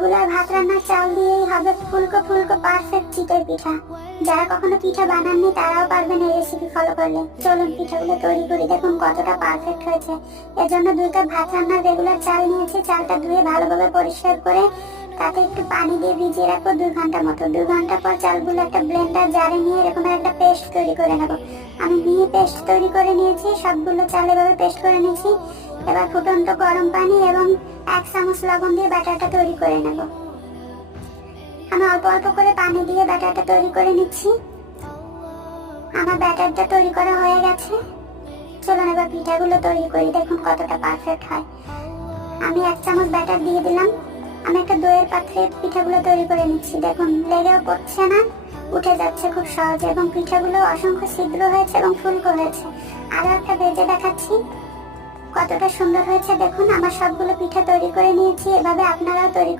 Regular ভাত রান্নার চাল দিয়েই হবে ফুলকো ফুলকো পারফেক্ট চিতই পিঠা। যারা কখনো পিঠা বানাননি তারাও পারবেন এই রেসিপি ফলো করলে। চলুন পিঠাগুলো তৈরি করি, দেখুন কতটা পারফেক্ট হয়েছে। এর জন্য 2 কাপ ভাত রান্নার রেগুলার চাল নিয়েছি। চালটা ধুয়ে ভালোভাবে পরিষ্কার করে তাতে একটু পানি দিয়ে ভিজিয়ে রাখবো 2 ঘন্টা মতো। 2 ঘন্টা পর চালগুলো একটা ব্লেন্ডার জারে নিয়ে এরকম একটা পেস্ট তৈরি করে নেব। আমি মিহি পেস্ট তৈরি করে নিয়েছি, সবগুলো চাল এভাবে পেস্ট করে নিয়েছি। এবার ফুটন্ত গরম পানি এবং 1 চামচ লবণ দিয়ে ব্যাটারটা তৈরি করে নেব। আমি অল্প অল্প করে পানি দিয়ে ব্যাটারটা তৈরি করে নিচ্ছি। আমার ব্যাটারটা তৈরি করা হয়ে গেছে। চলুন এবার পিঠাগুলো তৈরি করি, দেখুন কতটা পারফেক্ট হয়। আমি 1 চামচ ব্যাটার দিয়ে দিলাম। আমি একটা দইয়ের পাত্রে পিঠাগুলো তৈরি করে নিচ্ছি। দেখুন লেগেও পড়ছে না, উঠে যাচ্ছে খুব সহজে এবং পিঠাগুলো অসংখ্য ছিদ্র হয়েছে এবং ফুলকো হয়েছে। আরো একটা ভেজে দেখাচ্ছি কতটা সুন্দর হয়েছে। দেখুন আমার সবগুলো পিঠা তৈরি করে নিয়েছি, এভাবে আপনারাও তৈরি